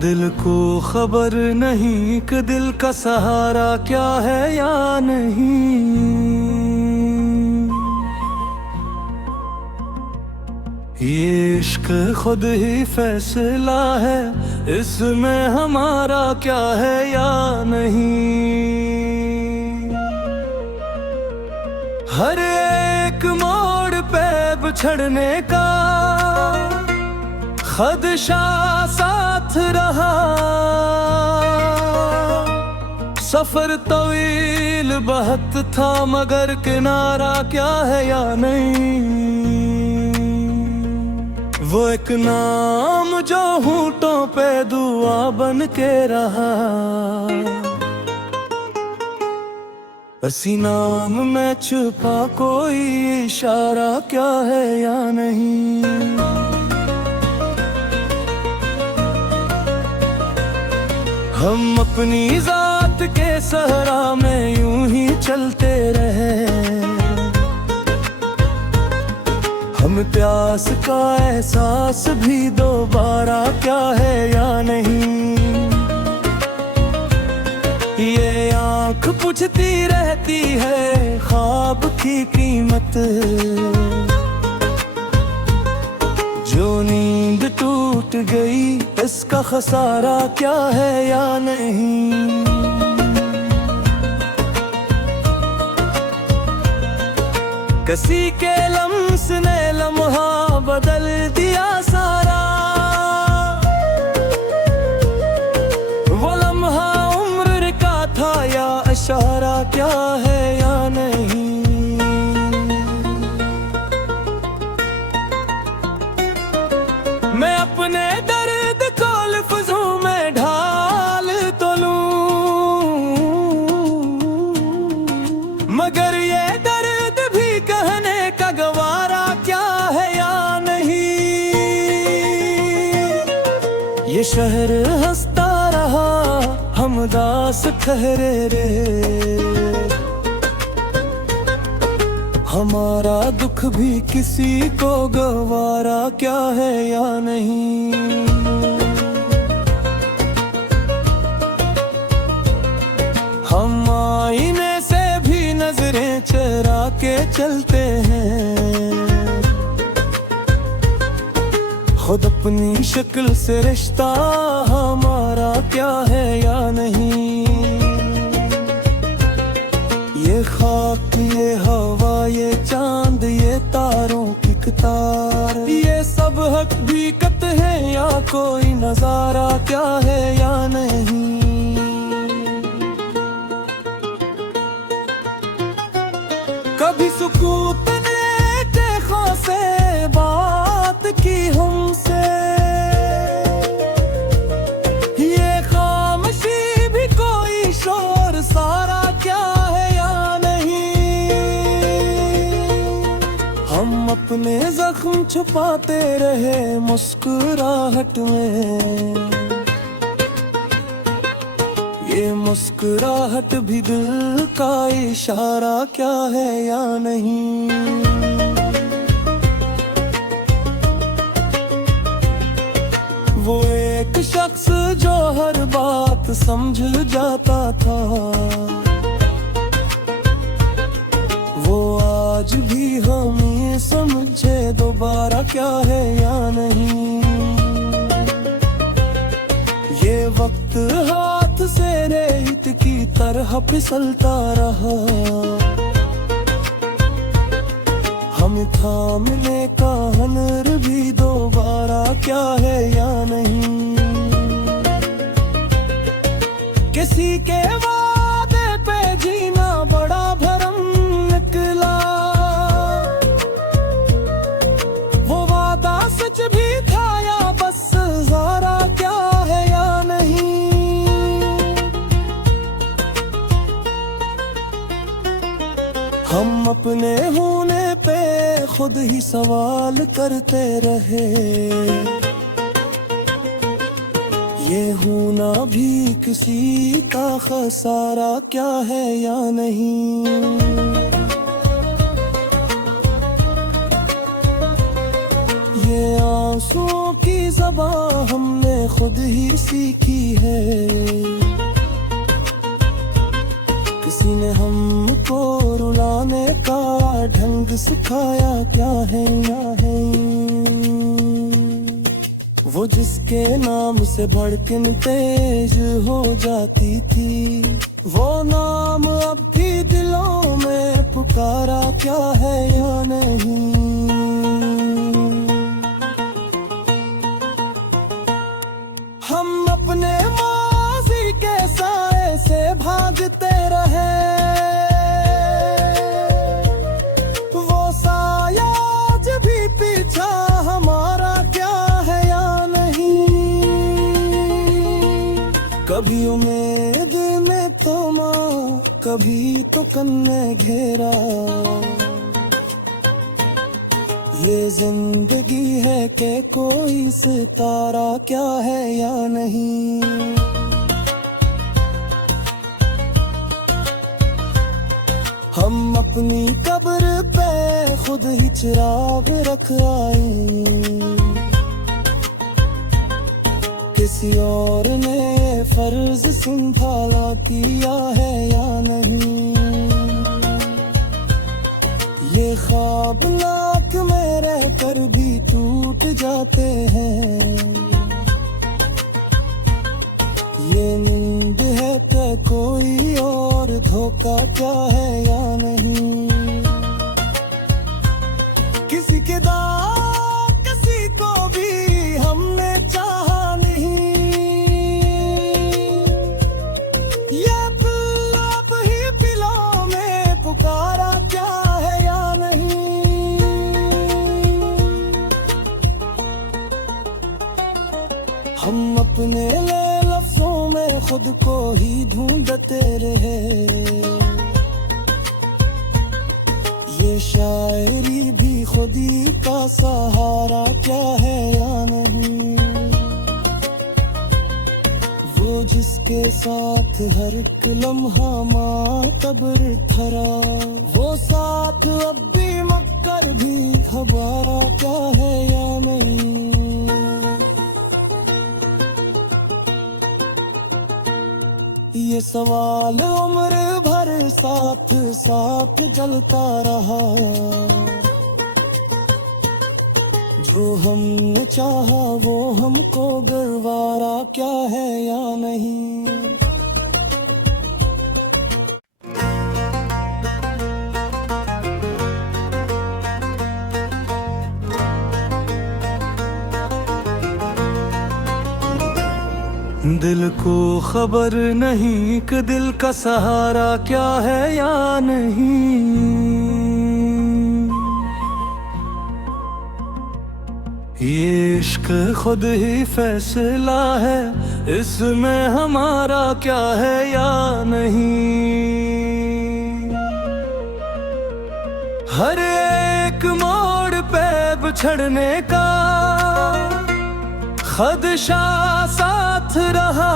दिल को खबर नहीं कि दिल का सहारा क्या है या नहीं। ये इश्क खुद ही फैसला है, इसमें हमारा क्या है या नहीं। हर एक मोड़ पे बिछड़ने का खदशा साथ रहा, सफर तवील बहुत था मगर किनारा क्या है या नहीं। वो एक नाम जो होंठों पे दुआ बन के रहा, इसी नाम में छुपा कोई इशारा क्या है या नहीं। हम अपनी जात के सहरा में यूं ही चलते रहे, हम प्यास का एहसास भी दोबारा क्या है या नहीं। ये आँख पूछती रहती है ख्वाब की कीमत, जो नींद टूट गई इसका खसारा क्या है या नहीं। किसी के लम्स ने लम्हा बदल दिया सारा, वो लम्हा उम्र का था या इशारा क्या है या नहीं। मैं अपने दर्द को लफ्ज़ों में ढाल तो लूं, मगर ये दर्द भी कहने का गवारा क्या है या नहीं। ये शहर हंसता रहा हम दास ठहरे रहे, हमारा दुख भी किसी को गवारा क्या है या नहीं। हम आईने से भी नजरें चुरा के चलते हैं, खुद अपनी शक्ल से रिश्ता हमारा क्या है या नहीं। ये खाक ये हवा ये चांद ये तारों की कतार, ये सब हकीकत है या कोई नजारा क्या है या नहीं। कभी सुकूत ने देखो से बात की हमसे, ये खामोशी भी कोई शोर सारा क्या है या नहीं। हम अपने जख्म छुपाते रहे मुस्कुराहट में, ये मुस्कुराहट भी दिल का इशारा क्या है या नहीं। वो एक शख्स जो हर बात समझ जाता था, वो आज भी हमें समझे दोबारा क्या है या नहीं। ये वक्त हाथ से रेत की तरह फिसलता रहा, हम थामने का हुनर भी दोबारा क्या है या नहीं। किसी के वादे पे जीना बड़ा भरम निकला, वो वादा सच भी था या बस ज़ारा क्या है या नहीं। हम अपने होने पे खुद ही सवाल करते रहे, ये होना भी किसी का खसारा क्या है या नहीं। ये आंसुओं की ज़बां हमने खुद ही सीखी है। किसी ने हमको रुलाने का ढंग सिखाया क्या है ना है। वो जिसके नाम से धड़कन तेज हो जाती थी, वो नाम अब भी दिलों में पुकारा क्या है या नहीं। हम अपने माज़ी के साए से भागते रहे, वो साया आज भी पीछा हमारा क्या है या नहीं। कभी उम्मीद में तोमा, कभी तो कन्ने घेरा, ये जिंदगी है कि कोई सितारा क्या है या नहीं। हम अपनी कब्र पे खुद ही चिराग रख आए, किसी और ने फर्ज संभाला किया है या नहीं। ये ख्वाबनाक में रहकर भी टूट जाते हैं, ये नींद है तो कोई और धोखा क्या है या नहीं। किसी के दाग किसी को भी हमने चाहा नहीं, ये अब ही दिलों में पुकारा क्या है या नहीं। हम अपने लफ्जों में खुद को ही ढूंढते रहे, ये शायरी भी खुदी का सहारा क्या है या नहीं। वो जिसके साथ हर एक लम्हा मातबर ठहरा, वो साथ अब भी मक्कर भी हमारा क्या है या नहीं। ये सवाल उम्र भर साथ साथ जलता रहा, जो हमने चाहा वो हमको गरवारा क्या है या नहीं। दिल को खबर नहीं कि दिल का सहारा क्या है या नहीं। ये इश्क खुद ही फैसला है, इसमें हमारा क्या है या नहीं। हर एक मोड़ पे बिछड़ने का खदशा साथ रहा,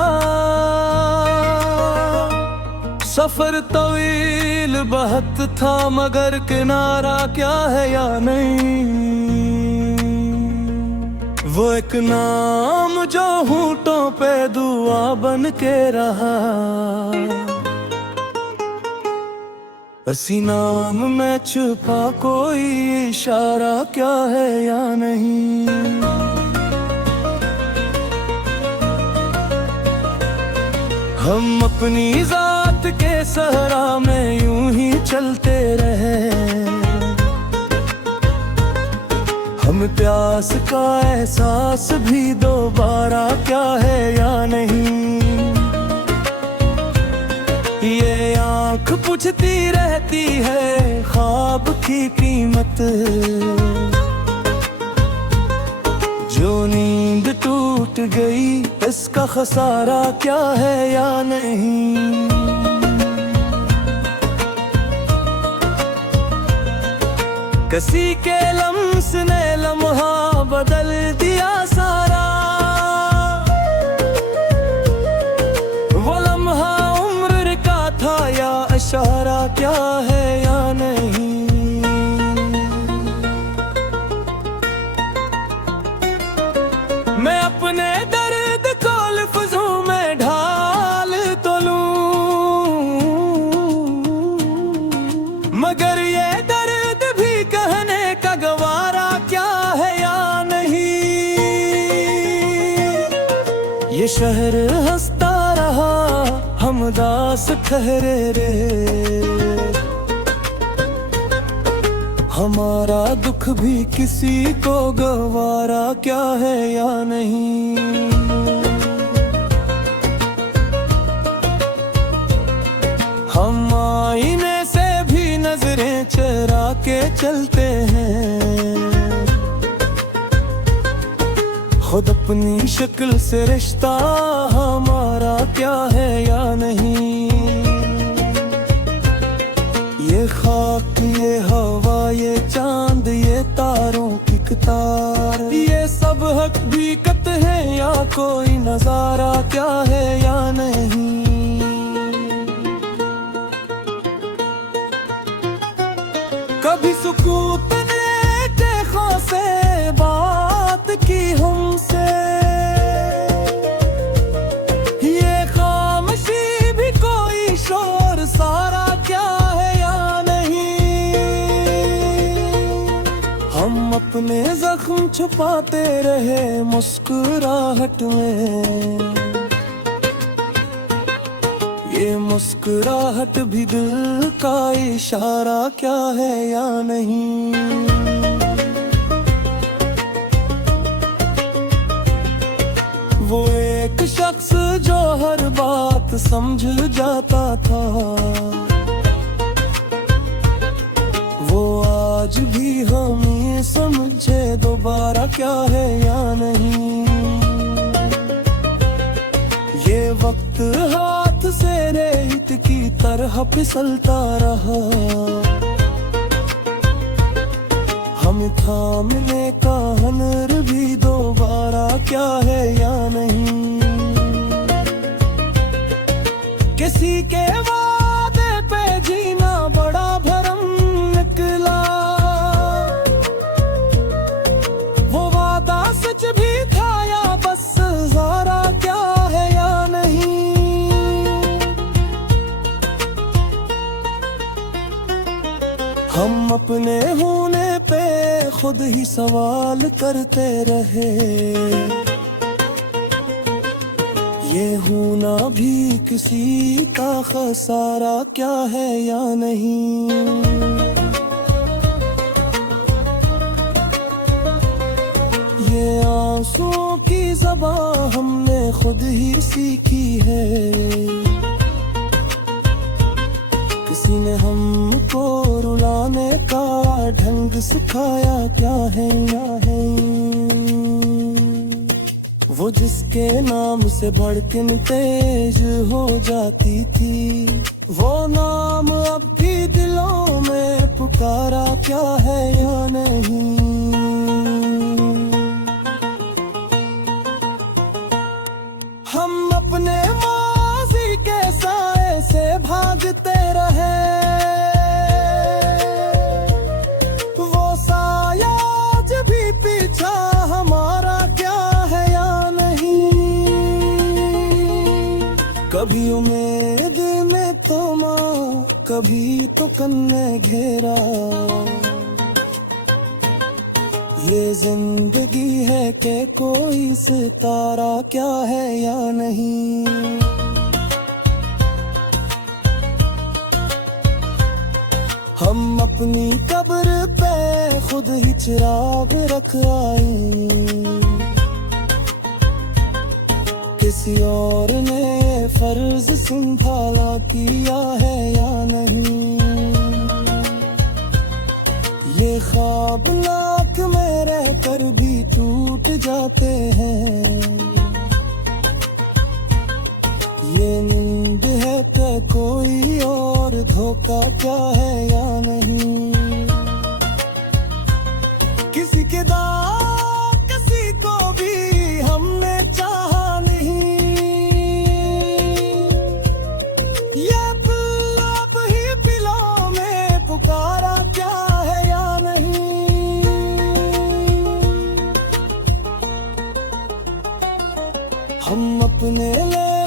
सफर तवील बहुत था मगर किनारा क्या है या नहीं। वो एक नाम जो होंठों पे दुआ बन के रहा, इसी नाम में छुपा कोई इशारा क्या है या नहीं। हम अपनी जात के सहरा में यूं ही चलते रहे, हम प्यास का एहसास भी दोबारा क्या है या नहीं। ये आँख पूछती रहती है ख्वाब की कीमत, जो नींद टूट गई इसका खसारा क्या है या नहीं। किसी के लम्स ने लम्हा बदल दिया सारा, वो लम्हा उम्र का था या इशारा क्या है या नहीं। मैं अपने दर्द शहर हंसता रहा, हम दास ठहरे रे। हमारा दुख भी किसी को गवारा क्या है या नहीं। हम आईने से भी नजरें चुरा के चलते हैं, खुद अपनी शक्ल से रिश्ता हमारा क्या है या नहीं। ये खाक, ये हवा, ये चांद, ये तारों की कतार, ये सब हकीकत है या कोई नजारा क्या है या नहीं। कभी सुकूत ने देखों से बात की हमसे, ये खामोशी भी कोई शोर सारा क्या है या नहीं। हम अपने जख्म छुपाते रहे मुस्कुराहट में, ये मुस्कुराहट भी दिल का इशारा क्या है या नहीं। वो एक शख्स जो हर बात समझ जाता था, वो आज भी हमें समझे दोबारा क्या है या नहीं। ये वक्त हाथ से रेत की तरह फिसलता रहा, हम थामने का हुनर भी दोबारा क्या है या नहीं। किसी के वादे पे जीना बड़ा भरम निकला, वो वादा सच भी था या बस ज़ारा क्या है या नहीं। हम अपने होने पे खुद ही सवाल करते रहे, ये होना भी किसी का खसारा क्या है या नहीं। ये आंसुओं की ज़बान हमने खुद ही सीखी है, किसी ने हमको रुलाने का ढंग सिखाया क्या है या है। वो जिसके नाम से धड़कन तेज हो जाती थी, वो नाम अब भी दिलों में पुकारा क्या है या नहीं। हम अपने माज़ी के साए से भागते रहे, वो साया आज भी पीछा हमारा क्या है या नहीं। कभी उम्मीद में थमा, कभी तो कन्ने घेरा, ये जिंदगी है कि कोई सितारा क्या है या नहीं। हम अपनी कब्र पे खुद ही चिराग रख आए, किसी और ने फर्ज संभाला किया है या नहीं। ये ख्वाब लाख में रहकर भी टूट जाते हैं, ये नींद है तो कोई और धोखा क्या है या नहीं। किसी के दाग किसी को भी हमने चाहा नहीं, ये अब ही दिलों में पुकारा क्या है या नहीं। हम अपने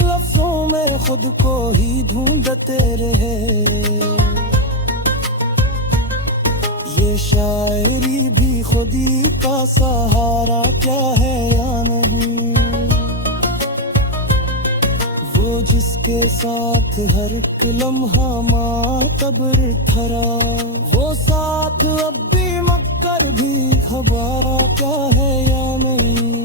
लफ्जों में खुद को ही ढूंढते रहे, ये शायरी भी खुदी का सहारा क्या है या नहीं। के साथ हर एक लम्हा मातबर ठहरा, वो साथ अब भी मक्कर भी खबरा क्या है या नहीं।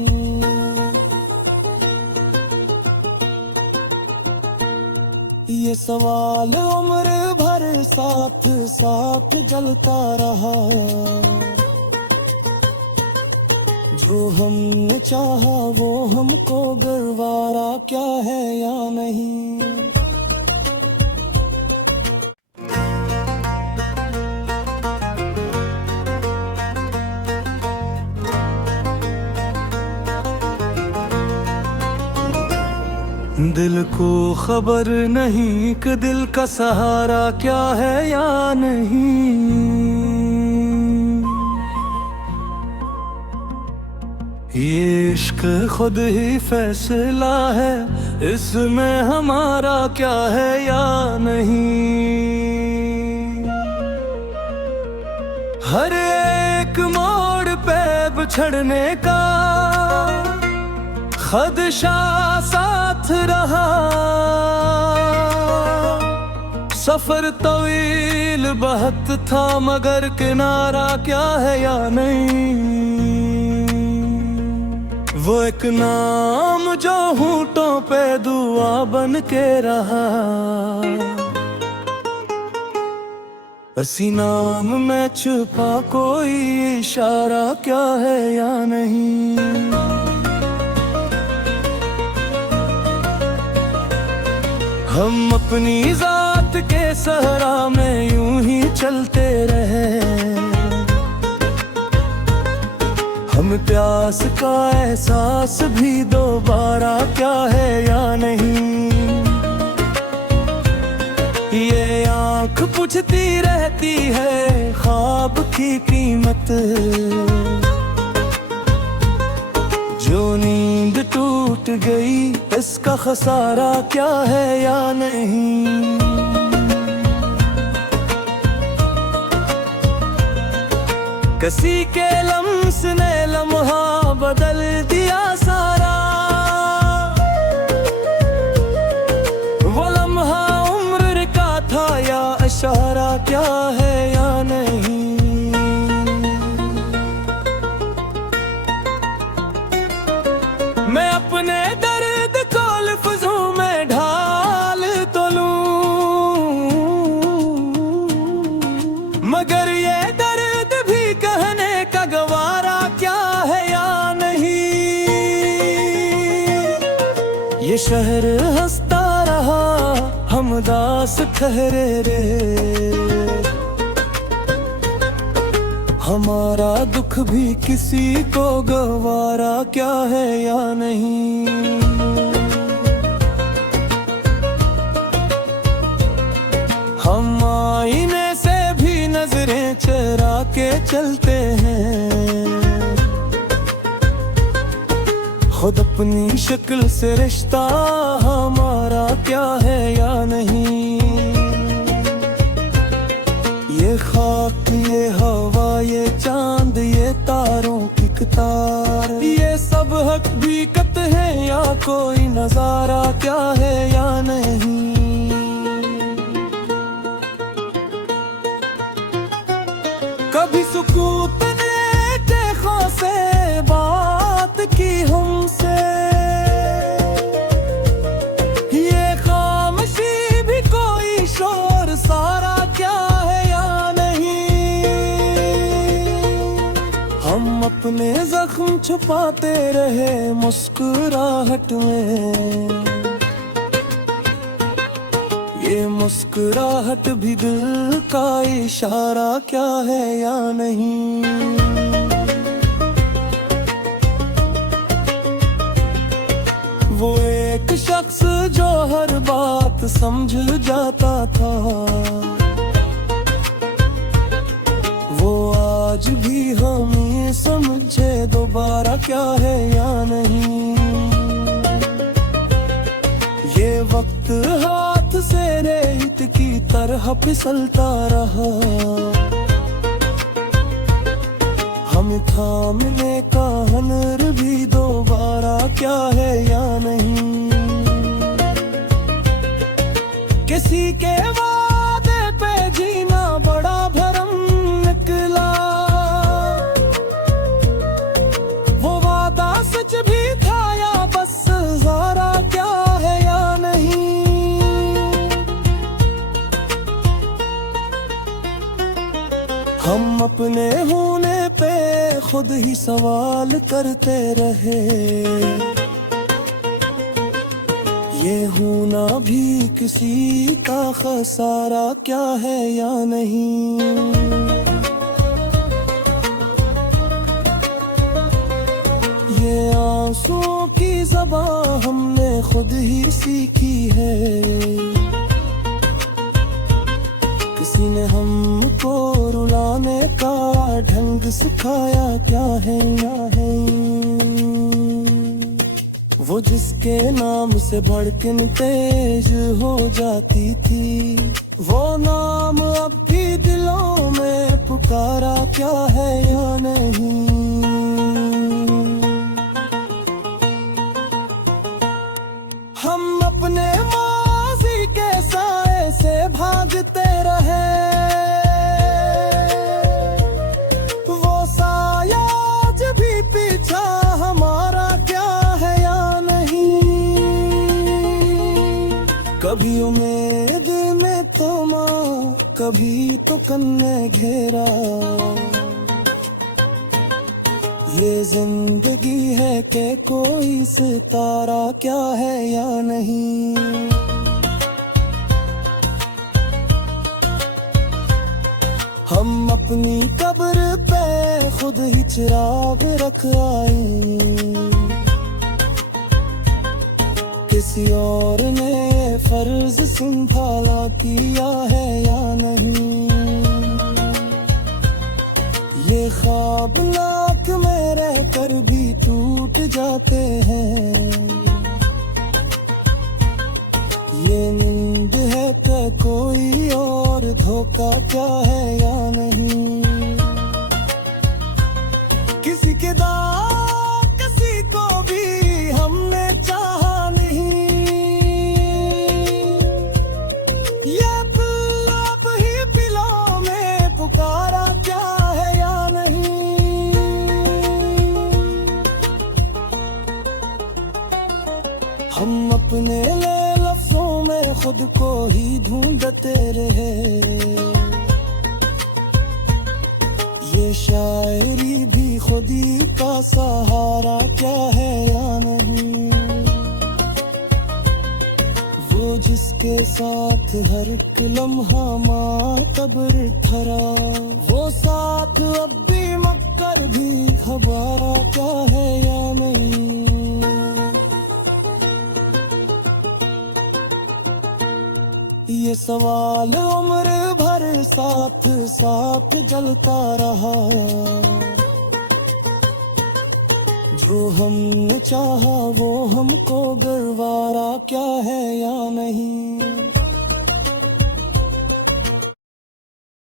ये सवाल उम्र भर साथ साथ जलता रहा, जो हमने चाहा वो हमको गवारा क्या है या नहीं। दिल को खबर नहीं कि दिल का सहारा क्या है या नहीं। ये इश्क खुद ही फैसला है, इसमें हमारा क्या है या नहीं। हर एक मोड़ पे बिछड़ने का खदशा साथ रहा, सफर तवील बहुत था मगर किनारा क्या है या नहीं। वो एक नाम जो होंठों पे दुआ बन के रहा, इसी नाम में छुपा कोई इशारा क्या है या नहीं। हम अपनी जात के सहरा में यूं ही चलते रहे, हम प्यास का एहसास भी दोबारा क्या है या नहीं। ये आँख पूछती रहती है ख्वाब की कीमत, जो नींद टूट गई इसका खसारा क्या है या नहीं। किसी के लम्स ने लम्हा बदल दिया सारा, वो लम्हा उम्र का था या इशारा क्या है या नहीं। मैं अपने दर्द को लफ्ज़ों में ढाल तो लूं, मगर ये दर्द भी कहने का गवारा क्या है या नहीं। ये शहर हंसता रहा हम दास ठहरे रहे, हमारा दुख भी किसी को गवारा क्या है या नहीं। हम आईने से भी नजरें चुरा के चलते हैं, खुद अपनी शक्ल से रिश्ता हमारा क्या है या नहीं। ये खाक ये हवा ये चांद ये तारों की कतार, ये सब हकीकत है या कोई नजारा क्या है या नहीं। कभी सुकूत ने देखों से बात की हमसे, ये खामोशी भी कोई शोर सारा क्या है या नहीं। हम अपने जख्म छुपाते रहे मुस्कुराहट में, ये मुस्कुराहट भी दिल का इशारा क्या है या नहीं। वो एक शख्स जो हर बात समझ जाता था, वो आज भी हमें समझे दोबारा क्या है या नहीं। ये वक्त हाथ से रेत की तरह फिसलता रहा, हम थामने का हुनर भी दोबारा क्या है या नहीं। किसी के वादे पे जीना बड़ा भरम निकला। वो वादा सच भी था या बस ज़ारा क्या है या नहीं। हम अपने होने पे खुद ही सवाल करते रहे, ये होना भी किसी का खसारा क्या है या नहीं। ये आंसुओं की ज़बान हमने खुद ही सीखी है, किसी ने हमको रुलाने का ढंग सिखाया क्या है या है। वो जिसके नाम से धड़कन तेज हो जाती थी, वो नाम अब भी दिलों में पुकारा क्या है या नहीं। हम अपने माज़ी के साए से भागते रहे, वो साया आज भी पीछा हमारा क्या है या नहीं। कभी उम्मीद में थमा, कभी तो कन्ने घेरा, ये जिंदगी है कि कोई सितारा क्या है या नहीं। हम अपनी कब्र पे खुद ही चिराग रख आए, किसी और ने फर्ज संभाला किया है या नहीं। ये ख्वाबनाक में रहकर भी टूट जाते हैं, ये नींद है कि कोई और धोखा क्या है या नहीं। किसी के दाग किसी को भी हमने चाहा नहीं, ये दिल अब ही दिलों में पुकारा क्या है या नहीं। हम अपने लिए लफ्जों में खुद को ही ढूंढते रहे, ये शायरी भी खुदी का सहारा क्या है या नहीं। वो जिसके साथ हर एक लम्हा मातबर ठहरा, वो साथ अब भी मक्कर भी खबारा क्या है या नहीं। ये सवाल उम्र भर साथ साथ जलता रहा, जो हमने चाहा वो हमको गरवारा क्या है या नहीं।